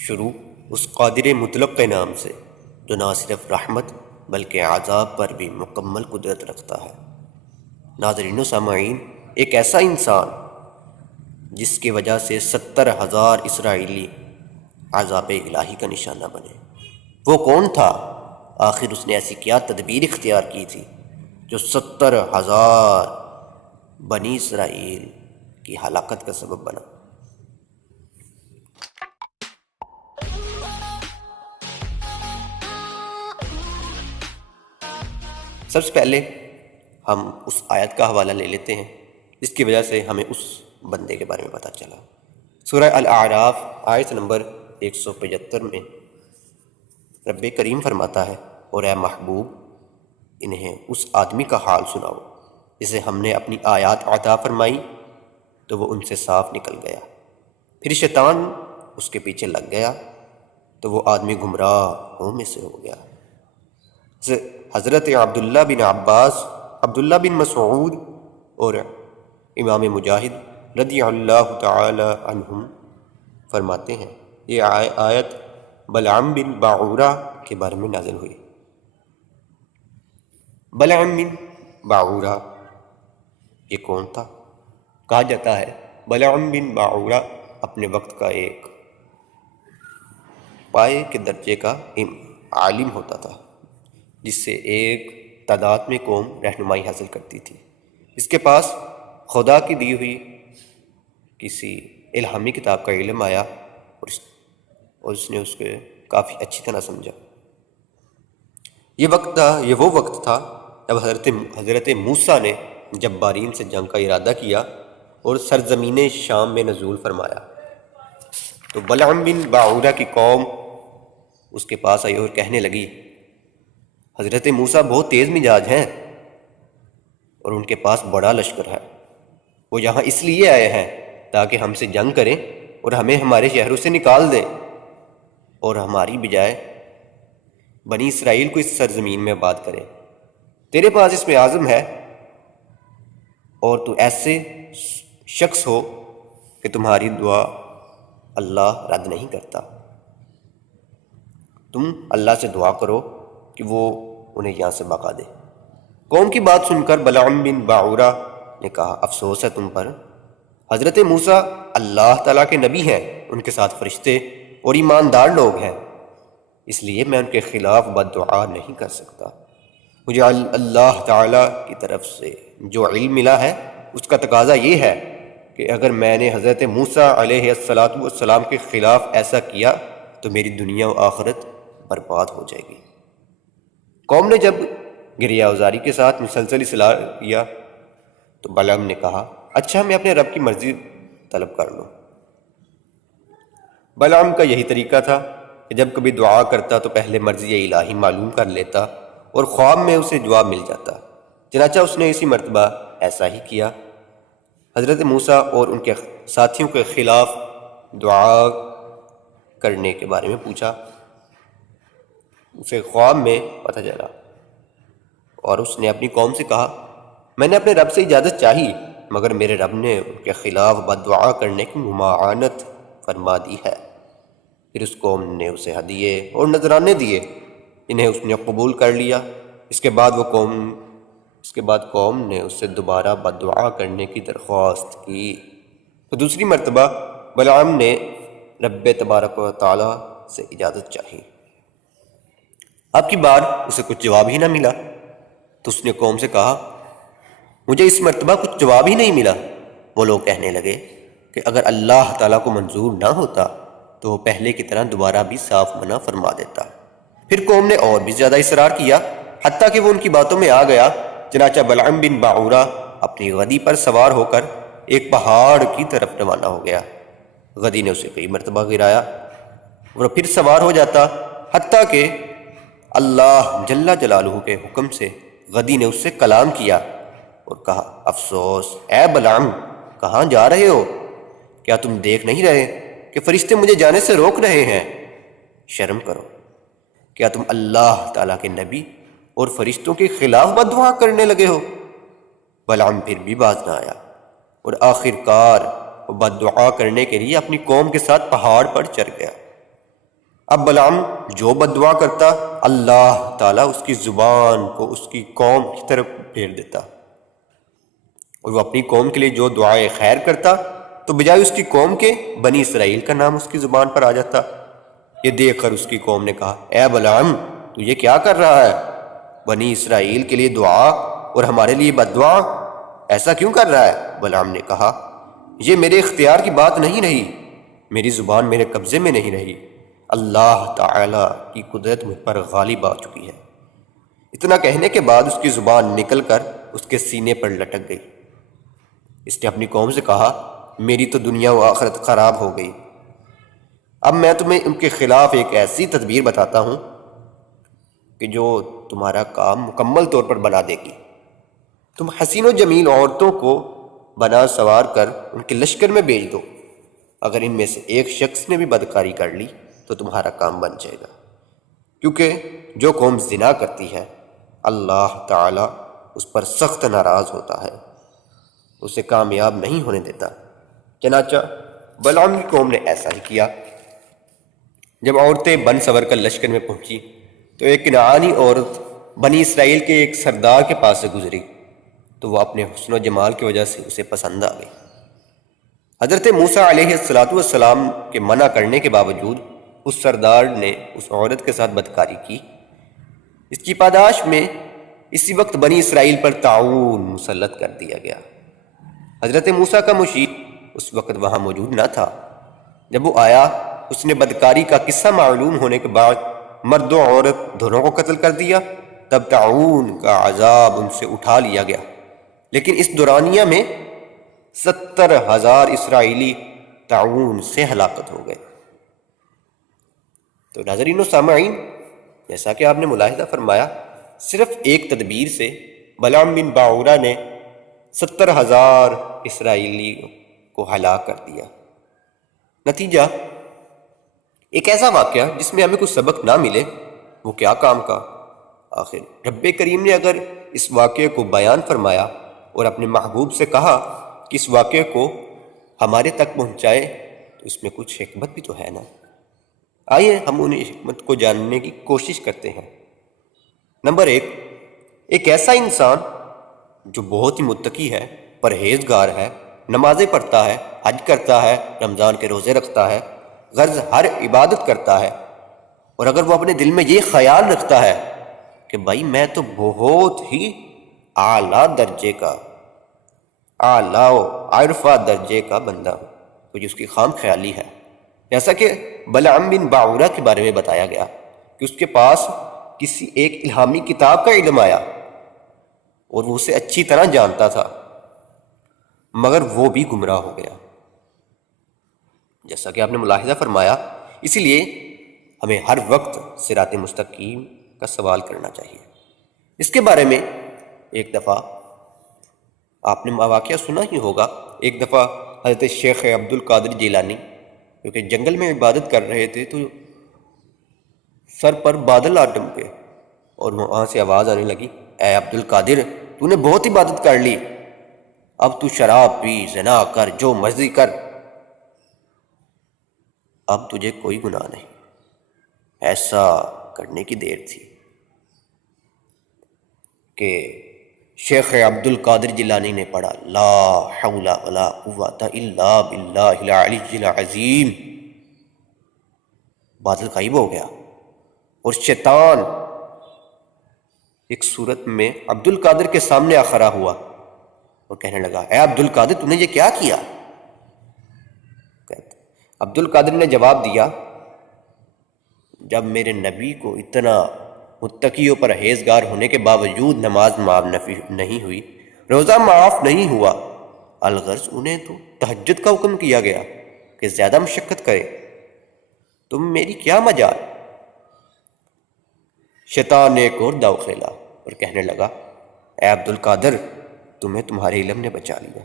شروع اس قادر مطلق کے نام سے جو نہ صرف رحمت بلکہ عذاب پر بھی مکمل قدرت رکھتا ہے۔ ناظرین و سامعین، ایک ایسا انسان جس کی وجہ سے 70,000 اسرائیلی عذاب الہی کا نشانہ بنے، وہ کون تھا؟ آخر اس نے ایسی کیا تدبیر اختیار کی تھی جو 70,000 بنی اسرائیل کی ہلاکت کا سبب بنا؟ سب سے پہلے ہم اس آیت کا حوالہ لے لیتے ہیں جس کی وجہ سے ہمیں اس بندے کے بارے میں پتہ چلا۔ سورہ الاعراف آیت نمبر 175 میں رب کریم فرماتا ہے، اور اے محبوب انہیں اس آدمی کا حال سناؤ جسے ہم نے اپنی آیات عطا فرمائی تو وہ ان سے صاف نکل گیا، پھر شیطان اس کے پیچھے لگ گیا تو وہ آدمی گمراہوں میں سے ہو گیا۔ حضرت عبداللہ بن عباس، عبداللہ بن مسعود اور امام مجاہد رضی اللہ تعالی عنہم فرماتے ہیں یہ آیت بلعم بن باعورہ کے بارے میں نازل ہوئی۔ بلعم بن باعورہ یہ کون تھا؟ کہا جاتا ہے بلعم بن باعورہ اپنے وقت کا ایک پائے کے درجے کا عالم ہوتا تھا جس سے ایک تعداد میں قوم رہنمائی حاصل کرتی تھی۔ اس کے پاس خدا کی دی ہوئی کسی الہامی کتاب کا علم آیا اور اس نے اس کو کافی اچھی طرح سمجھا۔ یہ وہ وقت تھا جب حضرت موسیٰ نے جبارین سے جنگ کا ارادہ کیا اور سرزمین شام میں نزول فرمایا، تو بلعم بن باعورہ کی قوم اس کے پاس آئی اور کہنے لگی حضرت موسیٰ بہت تیز مزاج ہیں اور ان کے پاس بڑا لشکر ہے، وہ یہاں اس لیے آئے ہیں تاکہ ہم سے جنگ کریں اور ہمیں ہمارے شہروں سے نکال دیں اور ہماری بجائے بنی اسرائیل کو اس سرزمین میں آباد کریں۔ تیرے پاس اس میں عزم ہے اور تو ایسے شخص ہو کہ تمہاری دعا اللہ رد نہیں کرتا، تم اللہ سے دعا کرو کہ وہ انہیں یہاں سے بھگا دے۔ قوم کی بات سن کر بلعم بن باعورہ نے کہا افسوس ہے تم پر، حضرت موسیٰ اللہ تعالیٰ کے نبی ہیں، ان کے ساتھ فرشتے اور ایماندار لوگ ہیں، اس لیے میں ان کے خلاف بد دعا نہیں کر سکتا۔ مجھے اللہ تعالیٰ کی طرف سے جو علم ملا ہے اس کا تقاضا یہ ہے کہ اگر میں نے حضرت موسیٰ علیہ السلام کے خلاف ایسا کیا تو میری دنیا و آخرت برباد ہو جائے گی۔ قوم نے جب گریہ ازاری کے ساتھ مسلسل اصرار کیا تو بلعم نے کہا اچھا میں اپنے رب کی مرضی طلب کر لوں۔ بلعم کا یہی طریقہ تھا کہ جب کبھی دعا کرتا تو پہلے مرضی الہی معلوم کر لیتا اور خواب میں اسے جواب مل جاتا، چنانچہ اس نے اسی مرتبہ ایسا ہی کیا۔ حضرت موسیٰ اور ان کے ساتھیوں کے خلاف دعا کرنے کے بارے میں پوچھا، اسے خواب میں پتہ چلا اور اس نے اپنی قوم سے کہا میں نے اپنے رب سے اجازت چاہی مگر میرے رب نے ان کے خلاف بد دعا کرنے کی مماعنت فرما دی ہے۔ پھر اس قوم نے اسے ہدیے اور نذرانے دیے، انہیں اس نے قبول کر لیا۔ اس کے بعد قوم نے اس سے دوبارہ بد دعا کرنے کی درخواست کی تو دوسری مرتبہ بلعم نے رب تبارک و تعالیٰ سے اجازت چاہی۔ اب کی بار اسے کچھ جواب ہی نہ ملا تو اس نے قوم سے کہا مجھے اس مرتبہ کچھ جواب ہی نہیں ملا۔ وہ لوگ کہنے لگے کہ اگر اللہ تعالیٰ کو منظور نہ ہوتا تو وہ پہلے کی طرح دوبارہ بھی صاف منع فرما دیتا۔ پھر قوم نے اور بھی زیادہ اصرار کیا حتیٰ کہ وہ ان کی باتوں میں آ گیا، چنانچہ بلعم بن باعورہ اپنی غدی پر سوار ہو کر ایک پہاڑ کی طرف روانہ ہو گیا۔ غدی نے اسے کئی مرتبہ گرایا اور پھر سوار ہو جاتا حتیٰ کہ اللہ جل جلالہ کے حکم سے غدی نے اس سے کلام کیا اور کہا افسوس اے بلعم کہاں جا رہے ہو؟ کیا تم دیکھ نہیں رہے کہ فرشتے مجھے جانے سے روک رہے ہیں؟ شرم کرو، کیا تم اللہ تعالیٰ کے نبی اور فرشتوں کے خلاف بد دعا کرنے لگے ہو؟ بلعم پھر بھی باز نہ آیا اور آخر کار وہ بد دعا کرنے کے لیے اپنی قوم کے ساتھ پہاڑ پر چڑھ گیا۔ اب بلعام جو بد دعا کرتا اللہ تعالیٰ اس کی زبان کو اس کی قوم کی طرف پھیر دیتا، اور وہ اپنی قوم کے لیے جو دعائے خیر کرتا تو بجائے اس کی قوم کے بنی اسرائیل کا نام اس کی زبان پر آ جاتا۔ یہ دیکھ کر اس کی قوم نے کہا، اے بلعام تو یہ کیا کر رہا ہے؟ بنی اسرائیل کے لیے دعا اور ہمارے لیے بد دعا، ایسا کیوں کر رہا ہے؟ بلعام نے کہا، یہ میرے اختیار کی بات نہیں رہی، میری زبان میرے قبضے میں نہیں رہی، اللہ تعالیٰ کی قدرت مجھ پر غالب آ چکی ہے۔ اتنا کہنے کے بعد اس کی زبان نکل کر اس کے سینے پر لٹک گئی۔ اس نے اپنی قوم سے کہا، میری تو دنیا و آخرت خراب ہو گئی، اب میں تمہیں ان کے خلاف ایک ایسی تدبیر بتاتا ہوں کہ جو تمہارا کام مکمل طور پر بنا دے گی۔ تم حسین و جمیل عورتوں کو بنا سوار کر ان کے لشکر میں بھیج دو، اگر ان میں سے ایک شخص نے بھی بدکاری کر لی تو تمہارا کام بن جائے گا، کیونکہ جو قوم زنا کرتی ہے اللہ تعالیٰ اس پر سخت ناراض ہوتا ہے، اسے کامیاب نہیں ہونے دیتا۔ چنانچہ بلعام کی قوم نے ایسا ہی کیا۔ جب عورتیں بن سور کر لشکر میں پہنچی تو ایک کنعانی عورت بنی اسرائیل کے ایک سردار کے پاس سے گزری تو وہ اپنے حسن و جمال کی وجہ سے اسے پسند آ گئی۔ حضرت موسیٰ علیہ السلام کے منع کرنے کے باوجود اس سردار نے اس عورت کے ساتھ بدکاری کی۔ اس کی پاداش میں اسی وقت بنی اسرائیل پر طاعون مسلط کر دیا گیا۔ حضرت موسیٰ کا مشیر اس وقت وہاں موجود نہ تھا۔ جب وہ آیا، اس نے بدکاری کا قصہ معلوم ہونے کے بعد مرد و عورت دونوں کو قتل کر دیا۔ تب طاعون کا عذاب ان سے اٹھا لیا گیا، لیکن اس دورانیہ میں 70,000 اسرائیلی طاعون سے ہلاکت ہو گئے۔ تو ناظرین و سامعین، جیسا کہ آپ نے ملاحظہ فرمایا، صرف ایک تدبیر سے بلعام بن باعورہ نے 70,000 اسرائیلی کو ہلاک کر دیا۔ نتیجہ ایک ایسا واقعہ جس میں ہمیں کچھ سبق نہ ملے، وہ کیا کام کا؟ آخر رب کریم نے اگر اس واقعے کو بیان فرمایا اور اپنے محبوب سے کہا کہ اس واقعے کو ہمارے تک پہنچائے تو اس میں کچھ حکمت بھی تو ہے نا۔ آئیے ہم انہیں حکمت کو جاننے کی کوشش کرتے ہیں۔ نمبر ایک ایسا انسان جو بہت ہی متقی ہے، پرہیزگار ہے، نمازیں پڑھتا ہے، حج کرتا ہے، رمضان کے روزے رکھتا ہے، غرض ہر عبادت کرتا ہے، اور اگر وہ اپنے دل میں یہ خیال رکھتا ہے کہ بھائی میں تو بہت ہی اعلیٰ درجے کا، اعلیٰ و عرفہ درجے کا بندہ ہوں، کچھ اس کی خام خیالی ہے، جیسا کہ بلعام بن باعورہ کے بارے میں بتایا گیا کہ اس کے پاس کسی ایک الہامی کتاب کا علم آیا اور وہ اسے اچھی طرح جانتا تھا، مگر وہ بھی گمراہ ہو گیا، جیسا کہ آپ نے ملاحظہ فرمایا۔ اسی لیے ہمیں ہر وقت صراط مستقیم کا سوال کرنا چاہیے۔ اس کے بارے میں ایک دفعہ آپ نے واقعہ سنا ہی ہوگا، ایک دفعہ حضرت شیخ عبد القادر جیلانی کیونکہ جنگل میں عبادت کر رہے تھے تو سر پر بادل آ ٹمکے اور وہاں سے آواز آنے لگی، اے عبد القادر تو نے بہت عبادت کر لی، اب تو شراب پی، زنا کر، جو مرضی کر، اب تجھے کوئی گناہ نہیں۔ ایسا کرنے کی دیر تھی کہ شیخ عبد القادر جیلانی نے پڑھا، لا حول ولا قوت الا باللہ العلی العظیم، بادل غائب ہو گیا اور شیطان ایک صورت میں عبد القادر کے سامنے آ کھڑا ہوا اور کہنے لگا، اے عبد القادر تو نے یہ کیا کیا؟ عبد القادر نے جواب دیا، جب میرے نبی کو اتنا متقی و پرہیزگار ہونے کے باوجود نماز معاف نہیں ہوئی، روزہ معاف نہیں ہوا، الغرض انہیں تو تہجد کا حکم کیا گیا کہ زیادہ مشقت کرے، تم میری کیا مجال؟ شیطان نے ایک اور داؤ کھیلا اور کہنے لگا، اے عبد القادر تمہیں تمہارے علم نے بچا لیا،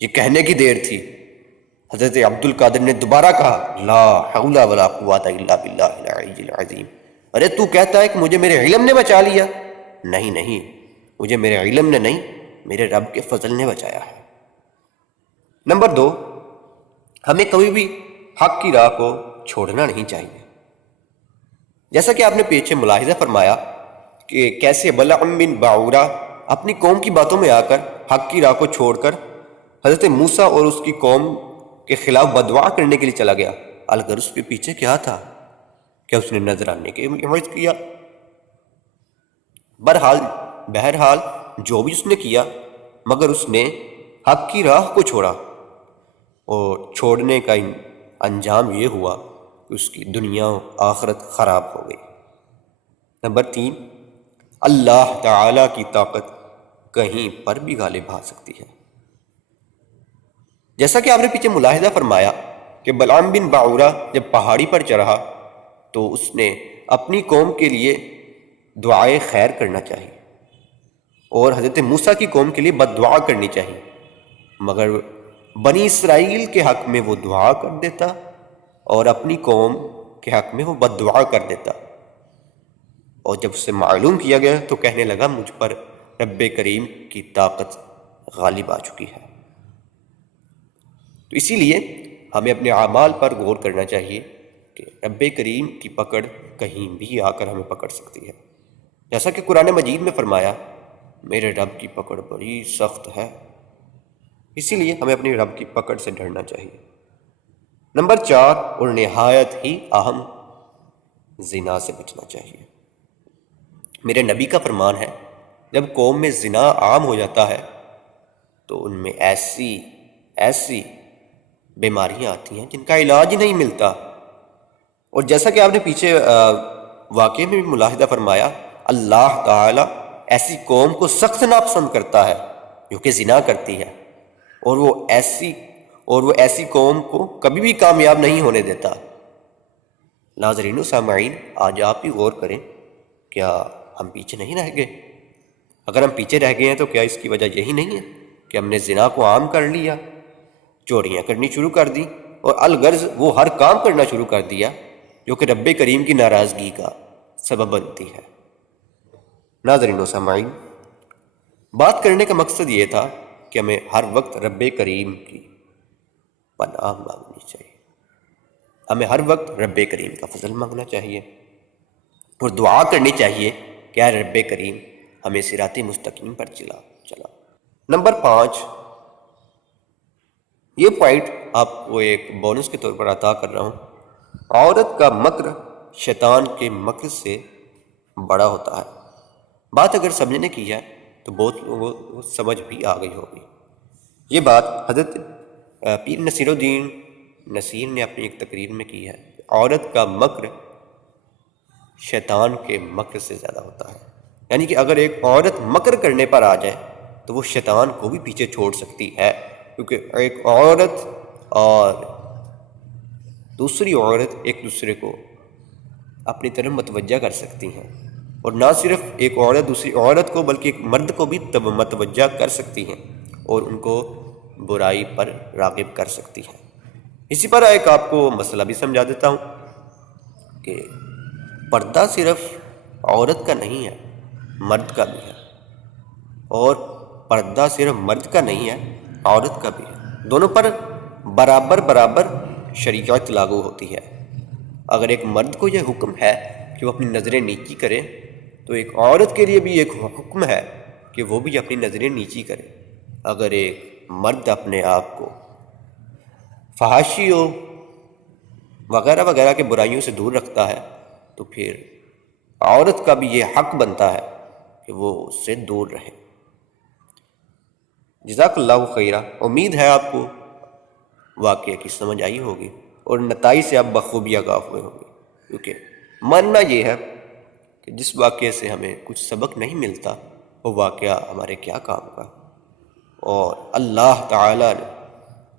یہ کہنے کی دیر تھی۔ حضرت عبد القادر نے دوبارہ کہا، لا حول ولا قوت الا باللہ العلی العظیم، ارے تو کہتا ہے کہ مجھے میرے علم نے بچا لیا؟ نہیں، مجھے میرے علم نے نہیں، میرے رب کے فضل نے بچایا ہے۔ نمبر 2، ہمیں کبھی بھی حق کی راہ کو چھوڑنا نہیں چاہیے۔ جیسا کہ آپ نے پیچھے ملاحظہ فرمایا کہ کیسے بلعم بن باعورہ اپنی قوم کی باتوں میں آ کر حق کی راہ کو چھوڑ کر حضرت موسیٰ اور اس کی قوم کے خلاف بددعا کرنے کے لیے چلا گیا، الگر اس کے پیچھے کیا تھا؟ کیا اس نے نذرانے کے عوض کیا؟ بہرحال جو بھی اس نے کیا، مگر اس نے حق کی راہ کو چھوڑا، اور چھوڑنے کا انجام یہ ہوا کہ اس کی دنیا و آخرت خراب ہو گئی۔ نمبر 3، اللہ تعالیٰ کی طاقت کہیں پر بھی غالب آ سکتی ہے۔ جیسا کہ آپ نے پیچھے ملاحظہ فرمایا کہ بلعام بن باعورہ جب پہاڑی پر چڑھا تو اس نے اپنی قوم کے لیے دعائے خیر کرنا چاہیے اور حضرت موسیٰ کی قوم کے لیے بد دعا کرنی چاہیے، مگر بنی اسرائیل کے حق میں وہ دعا کر دیتا اور اپنی قوم کے حق میں وہ بد دعا کر دیتا، اور جب اسے معلوم کیا گیا تو کہنے لگا مجھ پر رب کریم کی طاقت غالب آ چکی ہے۔ تو اسی لیے ہمیں اپنے اعمال پر غور کرنا چاہیے کہ رب کریم کی پکڑ کہیں بھی آ کر ہمیں پکڑ سکتی ہے، جیسا کہ قرآن مجید میں فرمایا میرے رب کی پکڑ بڑی سخت ہے۔ اسی لیے ہمیں اپنی رب کی پکڑ سے ڈرنا چاہیے۔ نمبر 4، اور نہایت ہی اہم، زنا سے بچنا چاہیے۔ میرے نبی کا فرمان ہے جب قوم میں زنا عام ہو جاتا ہے تو ان میں ایسی بیماریاں آتی ہیں جن کا علاج نہیں ملتا، اور جیسا کہ آپ نے پیچھے واقعے میں بھی ملاحظہ فرمایا، اللہ تعالی ایسی قوم کو سخت ناپسند کرتا ہے جو کہ زنا کرتی ہے، اور وہ ایسی قوم کو کبھی بھی کامیاب نہیں ہونے دیتا۔ ناظرین و سامعین، آج آپ بھی غور کریں، کیا ہم پیچھے نہیں رہ گئے؟ اگر ہم پیچھے رہ گئے ہیں تو کیا اس کی وجہ یہی نہیں ہے کہ ہم نے زنا کو عام کر لیا، چوریاں کرنی شروع کر دی، اور الغرض وہ ہر کام کرنا شروع کر دیا جو کہ رب کریم کی ناراضگی کا سبب بنتی ہے۔ ناظرین و سامعین، بات کرنے کا مقصد یہ تھا کہ ہمیں ہر وقت رب کریم کی پناہ مانگنی چاہیے، ہمیں ہر وقت رب کریم کا فضل مانگنا چاہیے اور دعا کرنی چاہیے کہ اے رب کریم ہمیں صراط مستقیم پر چلا۔ نمبر 5، یہ پوائنٹ آپ کو ایک بونس کے طور پر عطا کر رہا ہوں، عورت کا مکر شیطان کے مکر سے بڑا ہوتا ہے۔ بات اگر سمجھنے کی ہے تو بہت لوگوں کو سمجھ بھی آ گئی ہوگی۔ یہ بات حضرت پیر نصیر الدین نصیر نے اپنی ایک تقریر میں کی ہے، عورت کا مکر شیطان کے مکر سے زیادہ ہوتا ہے، یعنی کہ اگر ایک عورت مکر کرنے پر آ جائے تو وہ شیطان کو بھی پیچھے چھوڑ سکتی ہے، کیونکہ ایک عورت اور دوسری عورت ایک دوسرے کو اپنی طرف متوجہ کر سکتی ہیں، اور نہ صرف ایک عورت دوسری عورت کو بلکہ ایک مرد کو بھی متوجہ کر سکتی ہیں اور ان کو برائی پر راغب کر سکتی ہیں۔ اسی پر ایک آپ کو مسئلہ بھی سمجھا دیتا ہوں کہ پردہ صرف عورت کا نہیں ہے، مرد کا بھی ہے، اور پردہ صرف مرد کا نہیں ہے، عورت کا بھی ہے، دونوں پر برابر شریعت لاگو ہوتی ہے۔ اگر ایک مرد کو یہ حکم ہے کہ وہ اپنی نظریں نیچی کرے تو ایک عورت کے لیے بھی ایک حکم ہے کہ وہ بھی اپنی نظریں نیچی کرے۔ اگر ایک مرد اپنے آپ کو فحاشیوں وغیرہ کے برائیوں سے دور رکھتا ہے تو پھر عورت کا بھی یہ حق بنتا ہے کہ وہ اس سے دور رہے۔ جزاک اللہ خیرہ، امید ہے آپ کو واقعے کی سمجھ آئی ہوگی اور نتائج سے آپ بخوبی آگاہ ہوئے ہوں گے، کیونکہ ماننا یہ ہے کہ جس واقعے سے ہمیں کچھ سبق نہیں ملتا وہ واقعہ ہمارے کیا کام کا، اور اللہ تعالیٰ نے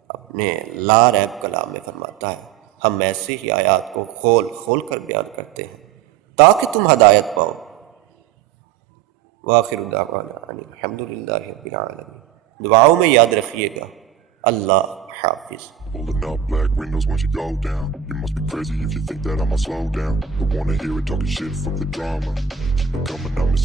اپنے لا ریب کلام میں فرماتا ہے ہم ایسے ہی آیات کو کھول کر بیان کرتے ہیں تاکہ تم ہدایت پاؤ۔ وآخر دعوانا ان الحمدللہ رب العالمین۔ دعاؤں میں یاد رکھیے گا، اللہ حافظ۔ Pulling up black windows once you go down. You must be crazy if you think that I'ma slow down. Don't wanna hear it talking shit from the drama. Keep it coming, I'm